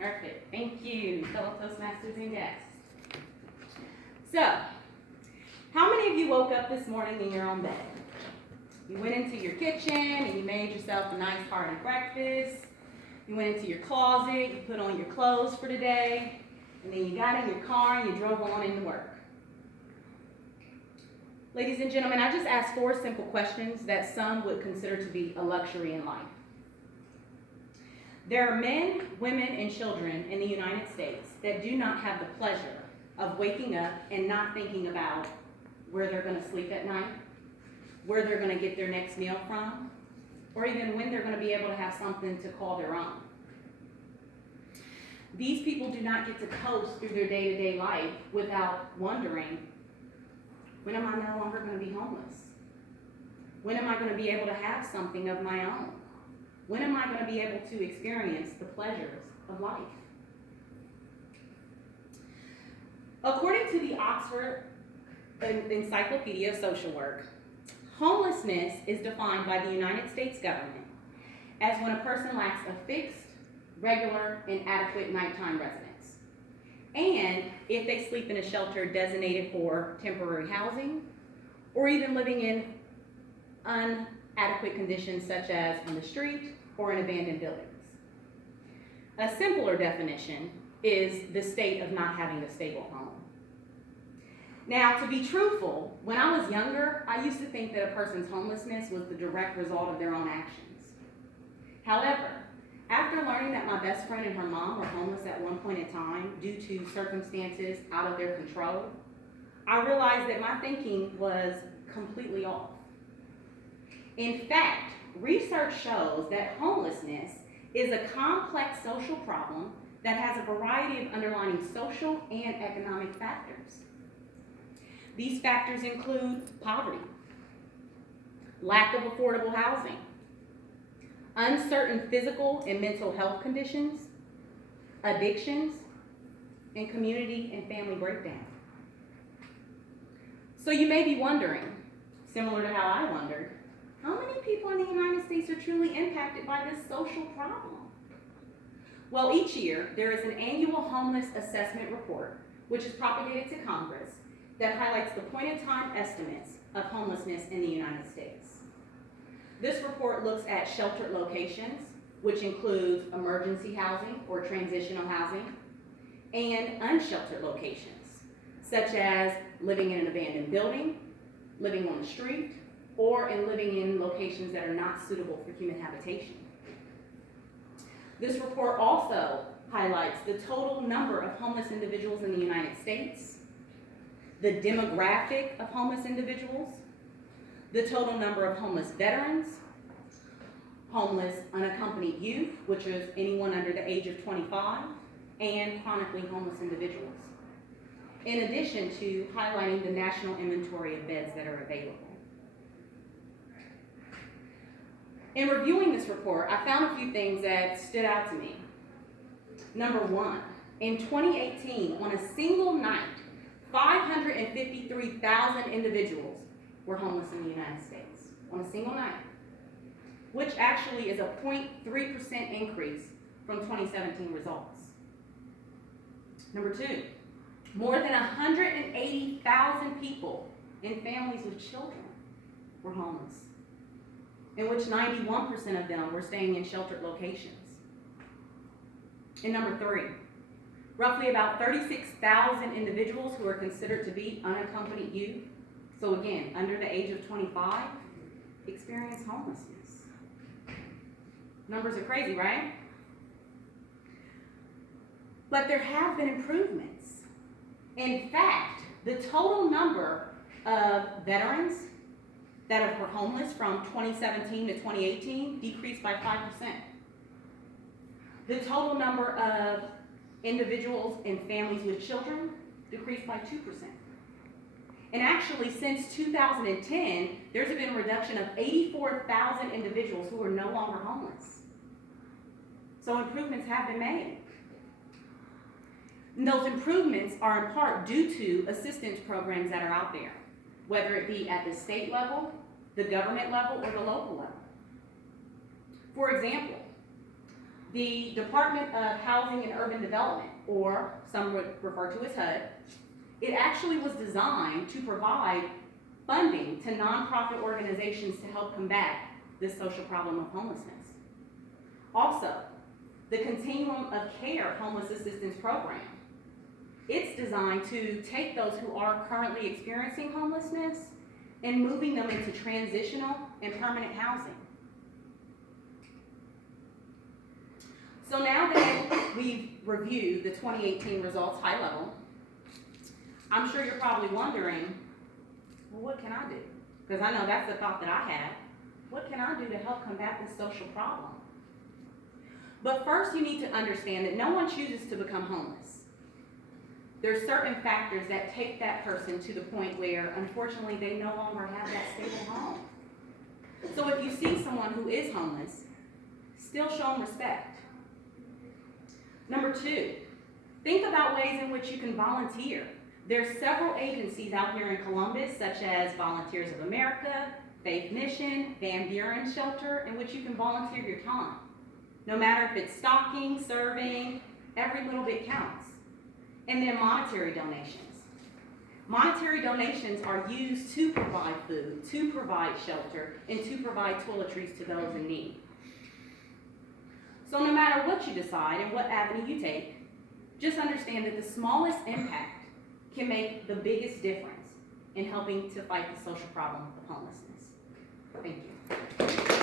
Perfect. Thank you, fellow Toastmasters and guests. So, how many of you woke up this morning in your own bed? You went into your kitchen and you made yourself a nice hearty breakfast. You went into your closet, you put on your clothes for the day, and then you got in your car and you drove on into work. Ladies and gentlemen, I just asked 4 simple questions that some would consider to be a luxury in life. There are men, women, and children in the United States that do not have the pleasure of waking up and not thinking about where they're going to sleep at night, where they're going to get their next meal from, or even when they're going to be able to have something to call their own. These people do not get to coast through their day-to-day life without wondering, when am I no longer going to be homeless? When am I going to be able to have something of my own? When am I going to be able to experience the pleasures of life? According to the Oxford Encyclopedia of Social Work, homelessness is defined by the United States government as when a person lacks a fixed, regular, and adequate nighttime residence, and if they sleep in a shelter designated for temporary housing, or even living in inadequate conditions such as on the street or in abandoned buildings. A simpler definition is the state of not having a stable home. Now, to be truthful, when I was younger, I used to think that a person's homelessness was the direct result of their own actions. However, after learning that my best friend and her mom were homeless at one point in time due to circumstances out of their control, I realized that my thinking was completely off. In fact, research shows that homelessness is a complex social problem that has a variety of underlying social and economic factors. These factors include poverty, lack of affordable housing, uncertain physical and mental health conditions, addictions, and community and family breakdown. So you may be wondering, similar to how I wondered, how many people in the United States are truly impacted by this social problem? Well, each year there is an annual homeless assessment report, which is propagated to Congress, that highlights the point-in-time estimates of homelessness in the United States. This report looks at sheltered locations, which includes emergency housing or transitional housing, and unsheltered locations, such as living in an abandoned building, living on the street, or in living in locations that are not suitable for human habitation. This report also highlights the total number of homeless individuals in the United States, the demographic of homeless individuals, the total number of homeless veterans, homeless unaccompanied youth, which is anyone under the age of 25, and chronically homeless individuals, in addition to highlighting the national inventory of beds that are available. In reviewing this report, I found a few things that stood out to me. Number 1, in 2018, on a single night, 553,000 individuals were homeless in the United States on a single night, which actually is a 0.3% increase from 2017 results. Number 2, more than 180,000 people in families with children were homeless, in which 91% of them were staying in sheltered locations. And number 3, roughly about 36,000 individuals who are considered to be unaccompanied youth, so again, under the age of 25, experience homelessness. Numbers are crazy, right? But there have been improvements. In fact, the total number of veterans that were homeless from 2017 to 2018 decreased by 5%. The total number of individuals and families with children decreased by 2%. And actually, since 2010, there's been a reduction of 84,000 individuals who are no longer homeless. So improvements have been made. And those improvements are in part due to assistance programs that are out there, whether it be at the state level, the government level, or the local level. For example, the Department of Housing and Urban Development, or some would refer to as HUD, it actually was designed to provide funding to nonprofit organizations to help combat this social problem of homelessness. Also, the Continuum of Care Homeless Assistance Program. It's designed to take those who are currently experiencing homelessness and moving them into transitional and permanent housing. So now that we've reviewed the 2018 results high level, I'm sure you're probably wondering, well, what can I do? Because I know that's the thought that I had. What can I do to help combat this social problem? But first you need to understand that no one chooses to become homeless. There's certain factors that take that person to the point where, unfortunately, they no longer have that stable home. So if you see someone who is homeless, still show them respect. Number two, think about ways in which you can volunteer. There's several agencies out here in Columbus, such as Volunteers of America, Faith Mission, Van Buren Shelter, in which you can volunteer your time. No matter if it's stocking, serving, every little bit counts. And then monetary donations. Monetary donations are used to provide food, to provide shelter, and to provide toiletries to those in need. So no matter what you decide and what avenue you take, just understand that the smallest impact can make the biggest difference in helping to fight the social problem of homelessness. Thank you.